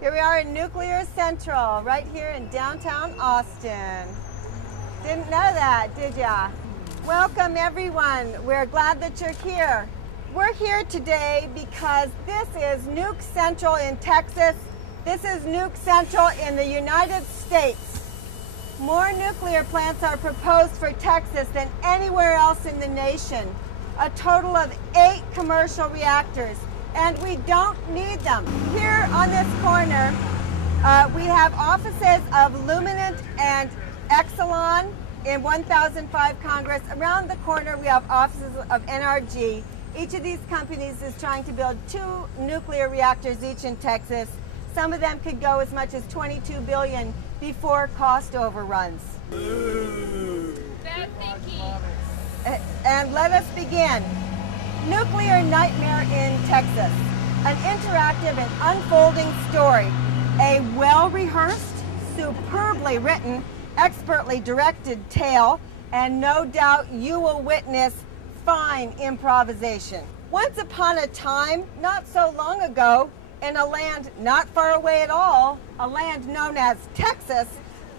Here we are in Nuclear Central, right here in downtown Austin. Didn't know that, did ya? Welcome everyone. We're glad that you're here. We're here today because this is Nuke Central in Texas. This is Nuke Central in the United States. More nuclear plants are proposed for Texas than anywhere else in the nation. A total of 8 commercial reactors. And we don't need them. Here on this corner, we have offices of Luminant and Exelon in 1005 Congress. Around the corner, we have offices of NRG. Each of these companies is trying to build 2 nuclear reactors each in Texas. Some of them could go as much as $22 billion before cost overruns. Bad thinking. And let us begin. Nuclear Nightmare in Texas, an interactive and unfolding story, a well-rehearsed, superbly written, expertly directed tale, and no doubt you will witness fine improvisation. Once upon a time, not so long ago, in a land not far away at all, a land known as Texas,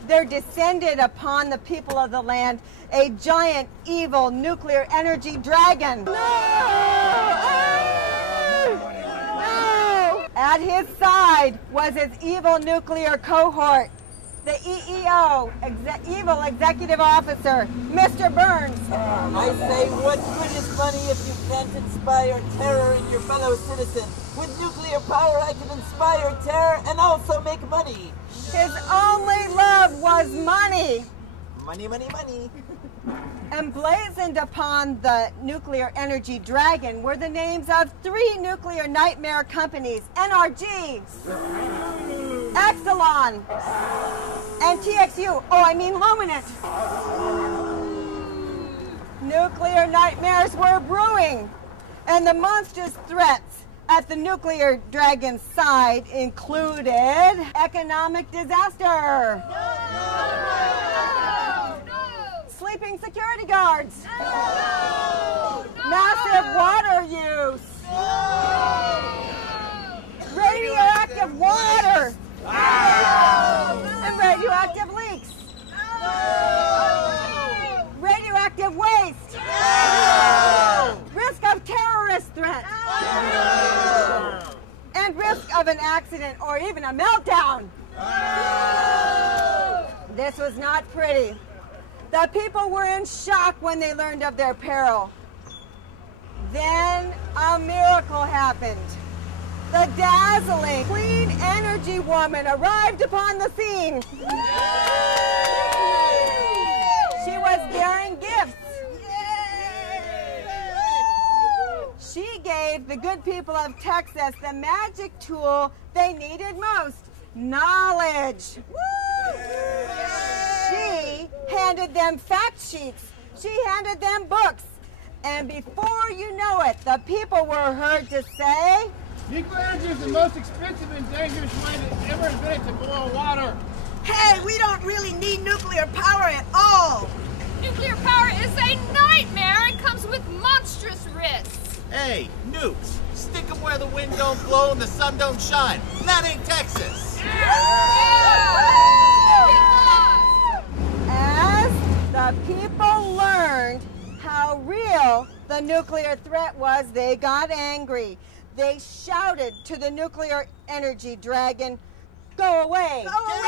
there descended upon the people of the land a giant, evil nuclear energy dragon. No! No! At his side was his evil nuclear cohort, the EEO, evil executive officer, Mr. Burns. I say, what good is money if you can't inspire terror in your fellow citizens? With nuclear power, I can inspire terror and also make money. His only love was money. Money, money, money. Emblazoned upon the nuclear energy dragon were the names of 3 nuclear nightmare companies, NRG, Exelon, and TXU. Oh, I mean Luminant. Nuclear nightmares were brewing, and the monstrous threats at the nuclear dragon's side included economic disaster, sleeping security guards, massive water use, radioactive water, and radioactive leaks, radioactive waste, risk of terrorist threats, and risk of an accident or even a meltdown. This was not pretty. The people were in shock when they learned of their peril. Then a miracle happened. The dazzling clean energy woman arrived upon the scene. She was bearing gifts. She gave the good people of Texas the magic tool they needed most, knowledge. She handed them fact sheets. She handed them books. And before you know it, the people were heard to say, nuclear energy is the most expensive and dangerous way that's ever invented to boil water. hey, we don't really need nuclear power at all. Nuclear power is a nightmare and comes with monstrous risks. Hey, nukes, stick them where the wind don't blow and the sun don't shine. That ain't Texas. As the people learned how real the nuclear threat was, they got angry. They shouted to the nuclear energy dragon, "Go away! Go away!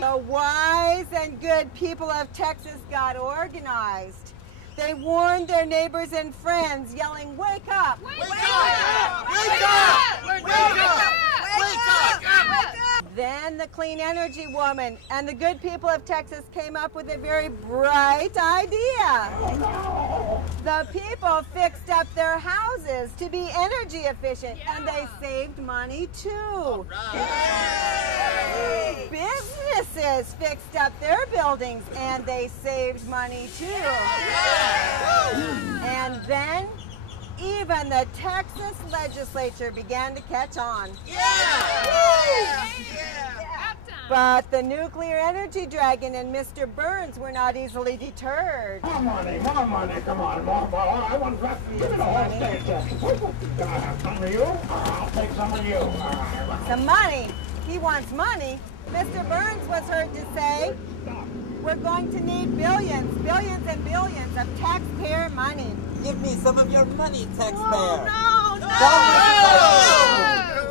The wise and good people of Texas got organized. They warned their neighbors and friends, yelling, "Wake up! Wake up! Wake up! Wake up! Wake up! Then the clean energy woman and the good people of Texas came up with a very bright idea. The people fixed up their houses to be energy efficient, and they saved money too. Right. Businesses fixed up their buildings, and they saved money too. And then even the Texas legislature began to catch on. Yeah! Halftime. But the nuclear energy dragon and Mr. Burns were not easily deterred. More money, come on, more. I want that. Give me the whole state. Can I have some of you? I'll take some of you. Some money? He wants money? Mr. Burns was heard to say, we're going to need billions and billions of taxpayer money. Give me some of your money, taxpayer. No!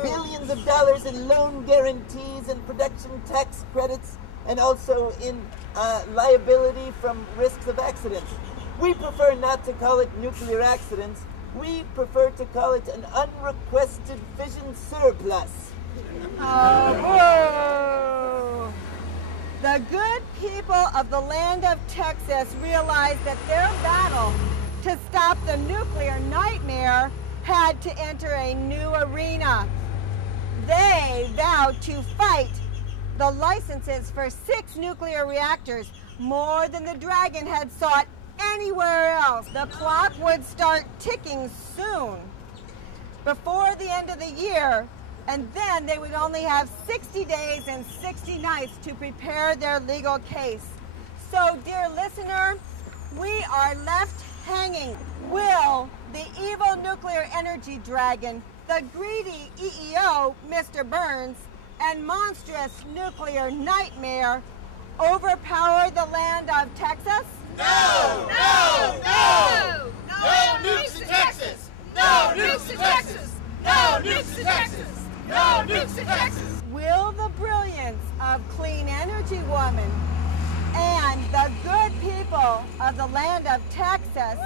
Billions of dollars in loan guarantees and production tax credits, and also in liability from risks of accidents. We prefer not to call it nuclear accidents. We prefer to call it an unrequested fission surplus. Oh, the good people of the land of Texas realized that their battle to stop the nuclear nightmare had to enter a new arena. They vowed to fight the licenses for 6 nuclear reactors, more than the Dragon had sought anywhere else. The clock would start ticking soon, before the end of the year, and then they would only have 60 days and 60 nights to prepare their legal case. So, dear listener, we are left hanging. Will the evil nuclear energy dragon, the greedy EEO, Mr. Burns, and monstrous nuclear nightmare overpower the land of Texas? No! No! No! No nukes in Texas! No nukes in Texas! No nukes in Texas! No nukes in Texas! Will the brilliance of Clean Energy Woman and the good people of the land of Texas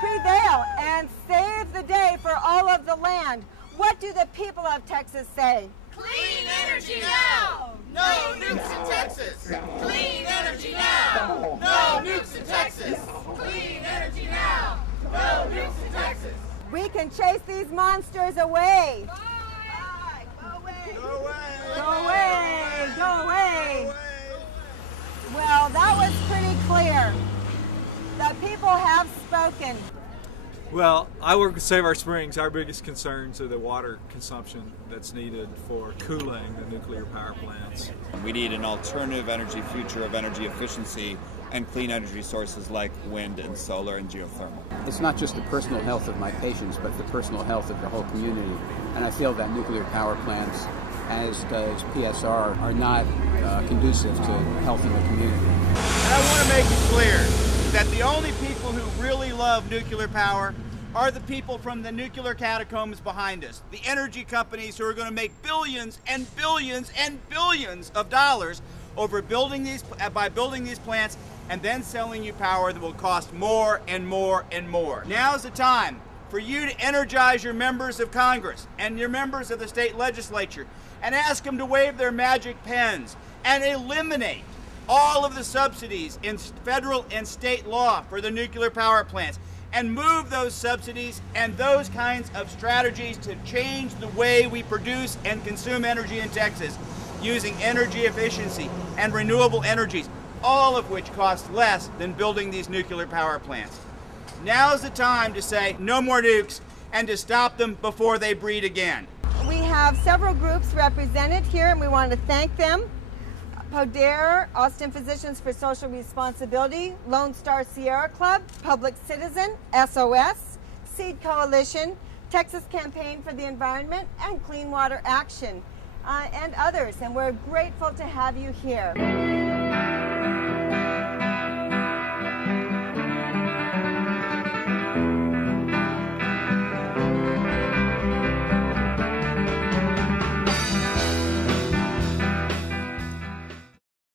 prevail and save the day for all of the land? What do the people of Texas say? Clean energy now! No nukes in Texas! Clean energy now! No nukes in Texas! Clean energy now! No nukes in Texas! We can chase these monsters away. Bye! Go away. Go away! Go away. Go away. Well, that was pretty clear. The people have spoken. Well, I work with Save Our Springs. Our biggest concerns are the water consumption that's needed for cooling the nuclear power plants. We need an alternative energy future of energy efficiency and clean energy sources like wind and solar and geothermal. It's not just the personal health of my patients, but the personal health of the whole community. And I feel that nuclear power plants, as does PSR, are not conducive to health in the community. And I want to make it clear that the only people who really love nuclear power are the people from the nuclear catacombs behind us, the energy companies who are going to make billions and billions and billions of dollars over building these plants and then selling you power that will cost more and more and more. Now's the time for you to energize your members of Congress and your members of the state legislature and ask them to wave their magic pens and eliminate all of the subsidies in federal and state law for the nuclear power plants and move those subsidies and those kinds of strategies to change the way we produce and consume energy in Texas using energy efficiency and renewable energies, all of which cost less than building these nuclear power plants. Now's the time to say no more nukes and to stop them before they breed again. We have several groups represented here, and we want to thank them. PODER, Austin Physicians for Social Responsibility, Lone Star Sierra Club, Public Citizen, SOS, Seed Coalition, Texas Campaign for the Environment, and Clean Water Action, and others. And we're grateful to have you here.